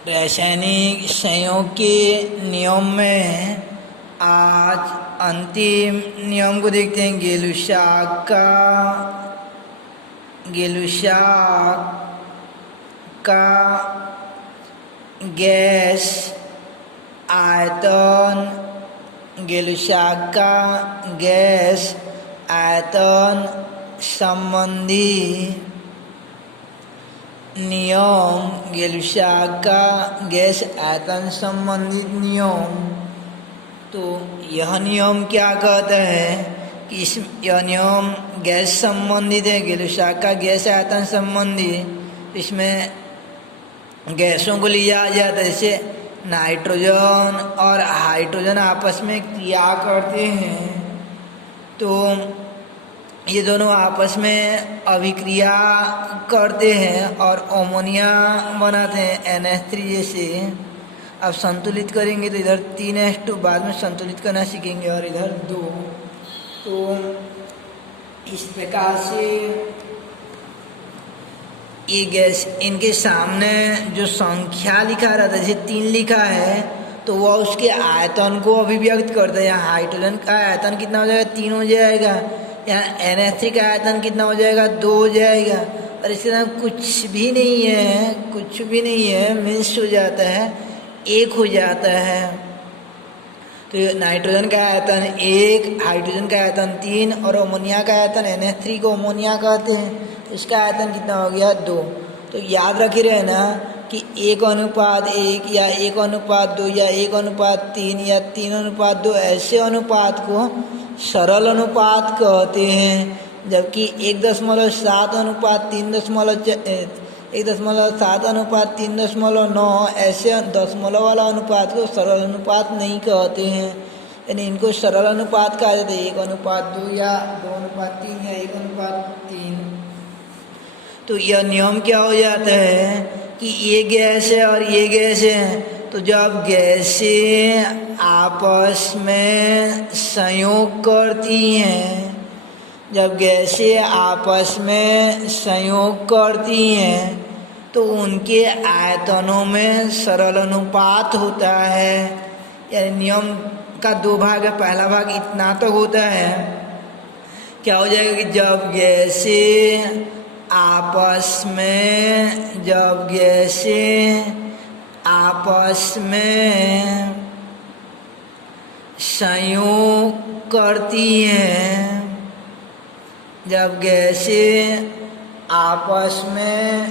रासायनिक संयोग के नियम में आज अंतिम नियम को देखते हैं। गेलुशाक का गैस आयतन संबंधी नियम। गेलुशाक का गैस आयतन संबंधित नियम। तो यह नियम क्या कहता है कि यह नियम गैस संबंधित है। गेलुशाक का गैस आयतन संबंधी, इसमें गैसों को लिया जाता है। जैसे नाइट्रोजन और हाइड्रोजन आपस में क्रिया करते हैं तो ये दोनों आपस में अभिक्रिया करते हैं और अमोनिया बनाते हैं NH3 जैसे। अब संतुलित करेंगे तो इधर 3H2 बाद में संतुलित करना सीखेंगे और इधर 2। तो इस प्रकार से ये गैस, इनके सामने जो संख्या लिखा रहता है, जैसे 3 लिखा है तो वह उसके आयतन को अभिव्यक्त करता है। यहाँ हाइड्रोजन का आयतन कितना हो जाएगा, 3 हो जाएगा। यहाँ NH3 का आयतन कितना हो जाएगा, 2 हो जाएगा। और इसके साथ कुछ भी नहीं है, मिक्स हो जाता है, 1 हो जाता है। तो नाइट्रोजन का आयतन 1, हाइड्रोजन का आयतन 3 और अमोनिया का आयतन NH3 को अमोनिया कहते हैं, इसका आयतन कितना हो गया, 2। तो याद रखे रहना कि 1:1 या 1:2 या 1:3 या 3:2 ऐसे अनुपात को सरल अनुपात कहते हैं, जबकि 1.7:3.9 ऐसे दशमलव वाला अनुपात को सरल अनुपात नहीं कहते हैं। यानी इनको सरल अनुपात कहा जाता है, 1:2 या 2:3 या 1:3। तो यह नियम क्या हो जाता है कि ये गैस है और ये गैस है, तो जब गैसें आपस में संयोग करती हैं तो उनके आयतनों में सरल अनुपात होता है। यानी नियम का 2 भाग है। पहला भाग इतना तो होता है, क्या हो जाएगा कि जब गैसें आपस में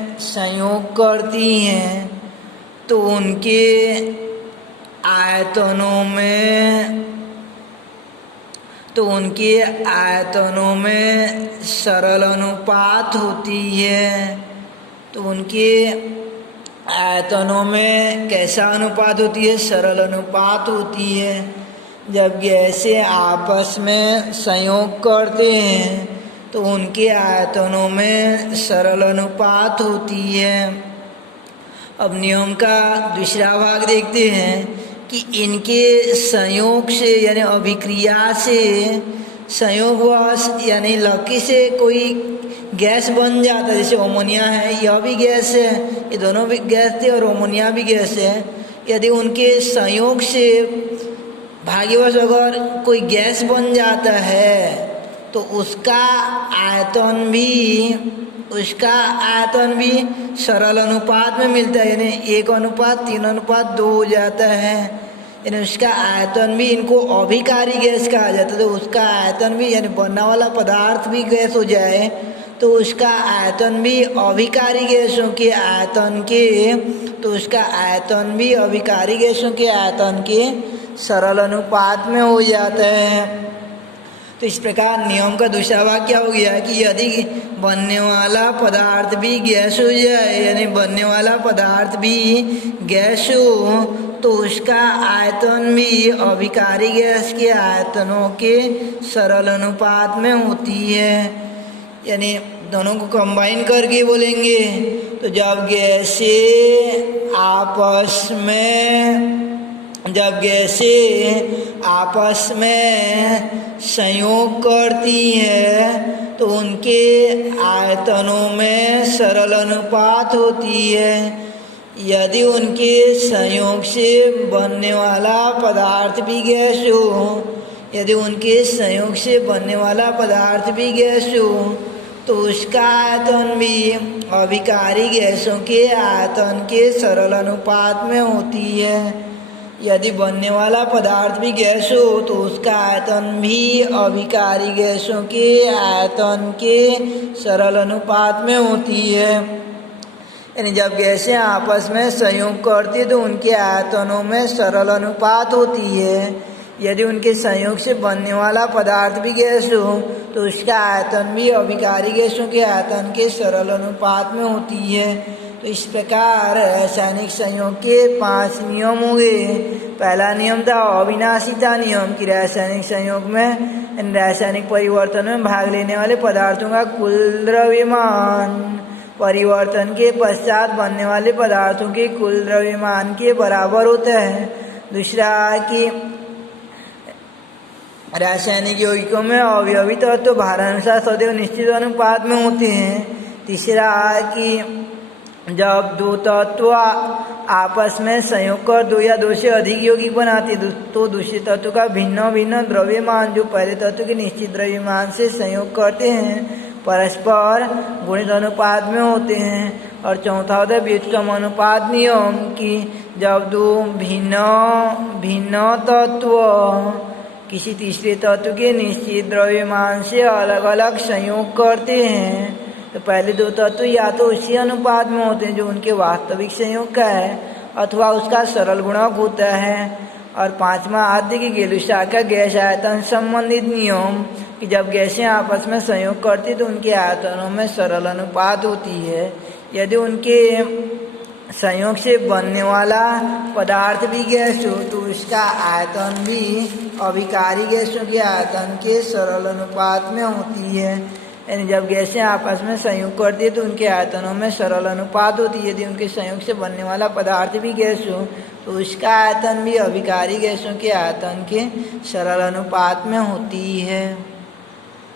संयोग करती हैं, तो उनके आयतनों में सरल अनुपात होती है। तो उनके आयतनों में कैसा अनुपात होती है, सरल अनुपात होती है। जब गैसें आपस में संयोग करते हैं तो उनके आयतनों में सरल अनुपात होती है। अब नियम का दूसरा भाग देखते हैं कि इनके संयोग से यानी अभिक्रिया से, संयोगवश यानी लकी से कोई गैस बन जाता है। जैसे अमोनिया है, यह भी गैस है, ये दोनों भी गैस थे और अमोनिया भी गैस है। यदि उनके संयोग से भाग्यवश अगर कोई गैस बन जाता है तो उसका आयतन भी सरल अनुपात में मिलता है, यानी 1:3:2 हो जाता है। यानी उसका आयतन भी, इनको अभिकारी गैस कहा जाता है। तो उसका आयतन भी, यानी बनने वाला पदार्थ भी गैस हो जाए तो उसका आयतन भी अभिकारी गैसों के आयतन के सरल अनुपात में हो जाता है। तो इस प्रकार नियम का दूसरा भाग क्या हो गया कि यदि बनने वाला पदार्थ भी गैस हो जाए, यानी बनने वाला पदार्थ भी गैस हो, तो उसका आयतन भी अभिकारी गैस के आयतनों के सरल अनुपात में होती है। यानी दोनों को कंबाइन करके बोलेंगे तो जब गैसें आपस में संयोग करती हैं तो उनके आयतनों में सरल अनुपात होती है। यदि उनके संयोग से बनने वाला पदार्थ भी गैस हो, यदि उनके संयोग से बनने वाला पदार्थ भी गैस हो तो उसका आयतन भी अभिकारी गैसों के आयतन के सरल अनुपात में होती है। यदि बनने वाला पदार्थ भी गैस हो तो उसका आयतन भी अभिकारी गैसों के आयतन के सरल अनुपात में होती है। यानी जब गैसें आपस में संयोग करती तो उनके आयतनों में सरल अनुपात होती है। यदि उनके संयोग से बनने वाला पदार्थ भी गैस हो तो उसका आयतन भी अभिकारी गैसों के आयतन के सरल अनुपात में होती है। तो इस प्रकार रासायनिक संयोग के 5 नियम हुए। पहला नियम था अविनाशिता नियम कि रासायनिक संयोग में रासायनिक परिवर्तन में भाग लेने वाले पदार्थों का कुल द्रव्यमान परिवर्तन के पश्चात बनने वाले पदार्थों के कुल द्रव्यमान के बराबर होता है। दूसरा कि रासायनिक यौगिकों में अवयवी तत्व भारानुसार सदैव निश्चित अनुपात में होते हैं। तीसरा कि जब दो तत्व आपस में संयोग कर 2 या 2 से अधिक यौगिक बनाते तो दूसरे तत्व का भिन्न भिन्न द्रव्यमान जो पहले तत्व के निश्चित द्रव्यमान से संयोग करते हैं परस्पर गुणित अनुपात में होते हैं। और चौथा होता है व्युत्क्रम अनुपात नियम कि जब 2 भिन्न तत्व किसी तीसरे तत्व के निश्चित द्रव्यमान से अलग अलग संयोग करते हैं तो पहले 2 तत्व या तो उसी अनुपात में होते हैं जो उनके वास्तविक संयोग का है अथवा उसका सरल गुणक होता है। और 5वां आद्य की गेलुसा का गैस आयतन संबंधित नियम कि जब गैसें आपस में संयोग करती तो उनके आयतनों में सरल अनुपात होती है। यदि उनके संयोग से बनने वाला पदार्थ भी गैस हो तो उसका आयतन भी अभिकारी गैसों के आयतन के सरल अनुपात में होती है। यानी जब गैसें आपस में संयोग करती है तो उनके आयतनों में सरल अनुपात होती है। यदि उनके संयोग से बनने वाला पदार्थ भी गैस हो तो उसका आयतन भी अभिकारी गैसों के आयतन के सरल अनुपात में होती है।